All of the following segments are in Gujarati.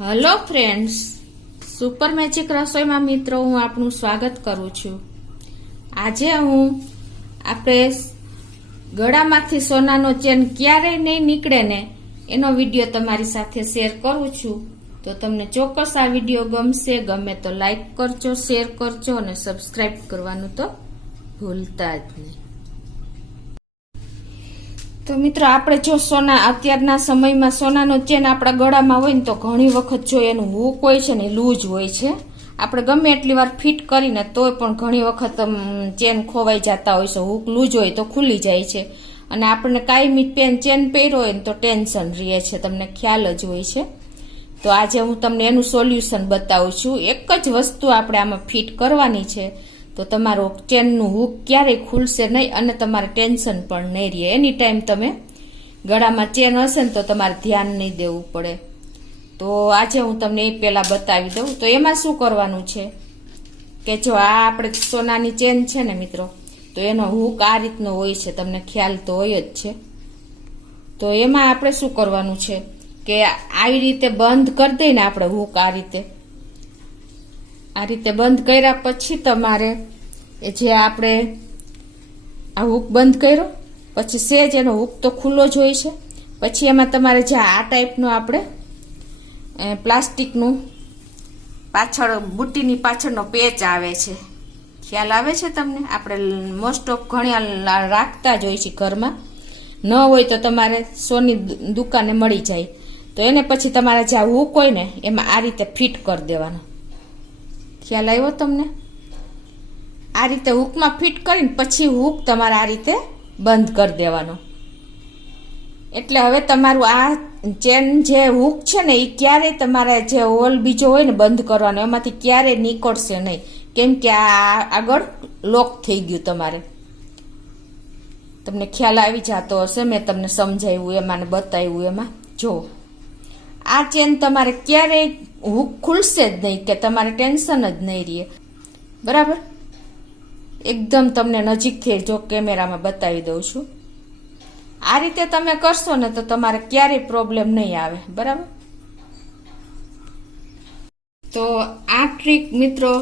હેલો ફ્રેન્ડ્સ, સુપર મેજિક રસોઈમાં મિત્રો હું આપનું સ્વાગત કરું છું। આજે હું આપણે ગળામાંથી સોનાનો ચેન ક્યારેય નહીં નીકળે ને એનો વિડીયો તમારી સાથે શેર કરું છું। તો તમને ચોક્કસ આ વિડીયો ગમશે, ગમે તો લાઈક કરજો, શેર કરજો અને સબસ્ક્રાઇબ કરવાનું તો ભૂલતા જ નહીં। તો મિત્રો, આપણે જો અત્યારના સમયમાં સોનાનો ચેન આપણા ગળામાં હોય ને તો ઘણી વખત જો એનું હૂક હોય છે ને લૂઝ હોય છે। આપણે ગમે એટલી વાર ફિટ કરીને તોય પણ ઘણી વખત ચેન ખોવાઈ જતા હોય છે, હૂક લૂઝ હોય તો ખુલી જાય છે અને આપણને કાયમી ચેન પહેર્યો હોય ને તો ટેન્શન રહે છે, તમને ખ્યાલ જ હોય છે। તો આજે હું તમને એનું સોલ્યુશન બતાવું છું। એક જ વસ્તુ આપણે આમાં ફિટ કરવાની છે તો તમારો ચેનનું હૂક ક્યારેય ખુલશે નહીં અને તમારે ટેન્શન પણ નહીં રહે। એની ટાઈમ તમે ગળામાં ચેન હશે ને તો તમારે ધ્યાન નહીં દેવું પડે। તો આજે હું તમને એ પહેલા બતાવી દઉં। તો એમાં શું કરવાનું છે કે જો આ આપણે સોનાની ચેન છે ને મિત્રો, તો એનો હૂક આ રીતનો હોય છે, તમને ખ્યાલ તો હોય જ છે। તો એમાં આપણે શું કરવાનું છે કે આવી રીતે બંધ કરી દઈને આપણે હૂક આ રીતે બંધ કર્યા પછી તમારે જે આપણે આ હૂક બંધ કર્યો પછી સેજ એનો હૂક તો ખુલ્લો જ હોય છે, પછી એમાં તમારે જે આ ટાઈપનું આપણે પ્લાસ્ટિકનું પાછળ બુટ્ટીની પાછળનો પેચ આવે છે, ખ્યાલ આવે છે તમને? આપણે મોસ્ટ ઓફ ઘણી રાખતા જ હોય છે ઘરમાં, ન હોય તો તમારે સોની દુકાને મળી જાય। તો એને પછી તમારે જે આ હૂક હોય ને એમાં આ રીતે ફિટ કરી દેવાનો। ખ્યાલ આવ્યો તમને? આ રીતે હૂકમાં ફિટ કરીને પછી હૂક તમારે આ રીતે બંધ કરી દેવાનો। એટલે હવે તમારું આ ચેન જે હૂક છે ને એ ક્યારેય તમારે જે હોલ બીજો હોય ને બંધ કરવાનો એમાંથી ક્યારેય નીકળશે નહીં, કેમ કે આ આગળ લોક થઈ ગયું તમારે। તમને ખ્યાલ આવી જતો હશે, મેં તમને સમજાવ્યું એમાં ને બતાવ્યું એમાં। જો આ ચેન તમારે ક્યારેય હૂક ખુલશે જ નહીં કે તમારે ટેન્શન જ નહીં રહે, બરાબર? એકદમ તમને નજીકથી જો કેમેરામાં બતાવી દઉં છું। આ રીતે તમે કરશો ને તો તમારે ક્યારેય પ્રોબ્લેમ નહીં આવે, બરાબર? તો આ ટ્રીક મિત્રો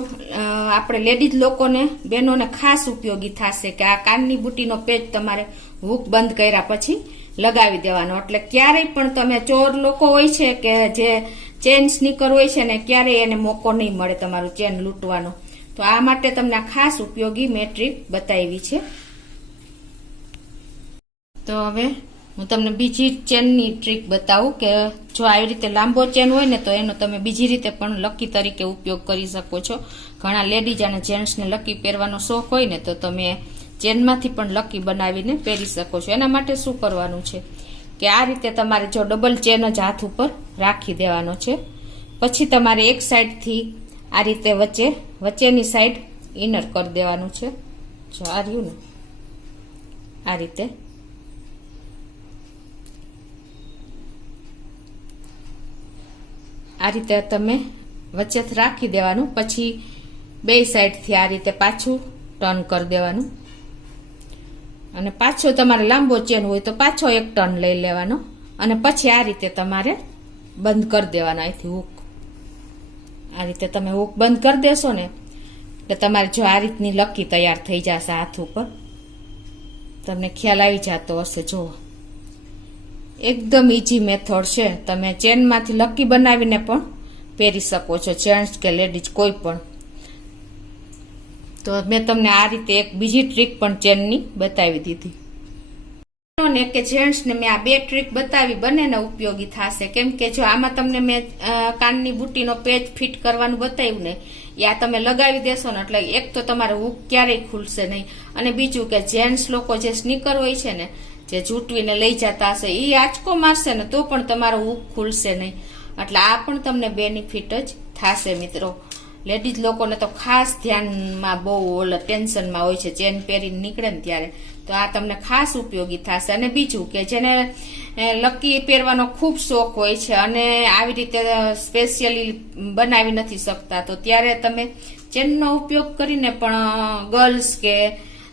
આપણે લેડીઝ લોકોને, બહેનોને ખાસ ઉપયોગી થશે કે આ કાનની બુટ્ટીનો પેચ તમારે હૂક બંધ કર્યા પછી લગાવી દેવાનો, એટલે ક્યારેય પણ તમે ચોર લોકો હોય છે કે જે ચેન સ્નીકર હોય છે ને ક્યારેય એને મોકો નહીં મળે તમારું ચેન લૂંટવાનો। તો આ માટે તમને ખાસ ઉપયોગી મેં ટ્રીક બતાવી છે। તો હવે હું તમને બીજી ચેનની ટ્રીક બતાવું કે જો આવી રીતે લાંબો ચેન હોય ને તો એનો તમે બીજી રીતે પણ લકી તરીકે ઉપયોગ કરી શકો છો। ઘણા લેડીઝ અને જેન્ટ્સને લકી પહેરવાનો શોખ હોય ને તો તમે ચેનમાંથી પણ લકી બનાવીને પહેરી શકો છો। એના માટે શું કરવાનું છે કે આ રીતે તમારે જો ડબલ ચેન જ હાથ ઉપર રાખી દેવાનો છે, પછી તમારે એક સાઈડથી આ રીતે વચ્ચેની સાઈડ ઇનર કરી દેવાનું છે। જો આ રહ્યું ને આ રીતે તમે વચ્ચેથી રાખી દેવાનું, પછી બે સાઈડથી આ રીતે પાછું ટર્ન કરી દેવાનું અને પાછો તમારે લાંબો ચેન હોય તો પાછો એક ટર્ન લઈ લેવાનો અને પછી આ રીતે તમારે બંધ કરી દેવાનો અહીંથી હૂક। આ રીતે તમે હૂક બંધ કરી દેશો ને એટલે તમારે જો આ રીતની લકી તૈયાર થઈ જશે હાથ ઉપર, તમને ખ્યાલ આવી જતો હશે। જો એકદમ ઈઝી મેથડ છે, તમે ચેનમાંથી લકી બનાવીને પણ પહેરી શકો છો, જેન્ટ્સ કે લેડીઝ કોઈ પણ। તો મેં તમને આ રીતે એક બીજી ટ્રીક પણ ચેનની બતાવી દીધી ને કે જેન્ટ્સને મેં આ બે ટ્રીક બતાવી, બંનેને ઉપયોગી થશે, કેમ કે જો આમાં તમને મેં કાનની બુટ્ટીનો પેચ ફિટ કરવાનું બતાવ્યું ને એ આ તમે લગાવી દેશો ને એટલે એક તો તમારે હૂક ક્યારેય ખુલશે નહીં અને બીજું કે જેન્ટ્સ લોકો જે સ્નીકર હોય છે ને જે જૂટવીને લઈ જતા હશે એ આંચકો મારશે ને તો પણ તમારો હૂક ખુલશે નહીં, એટલે આ પણ તમને બેનિફિટ જ થશે મિત્રો। લેડીઝ લોકોને તો ખાસ ધ્યાનમાં બહુ ટેન્શનમાં હોય છે ચેન પહેરીને નીકળે ને ત્યારે, તો આ તમને ખાસ ઉપયોગી થશે। અને બીજું કે જેને લકી પહેરવાનો ખૂબ શોખ હોય છે અને આવી રીતે સ્પેશિયલી બનાવી નથી શકતા તો ત્યારે તમે ચેનનો ઉપયોગ કરીને પણ ગર્લ્સ કે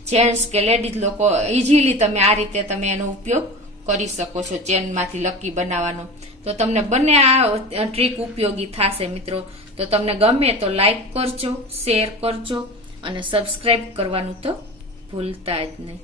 જેન્ટ્સ કે લેડીઝ લોકો ઇઝીલી તમે આ રીતે તમે એનો ઉપયોગ કરી શકો છો ચેનમાંથી લકી બનાવવાનો। તો તો તમને બંને આ ટ્રીક ઉપયોગી થશે મિત્રો. તો તમને ગમે તો લાઈક કરજો, શેર કરજો અને સબસ્ક્રાઇબ કરવાનું તો ભૂલતા જ નહીં.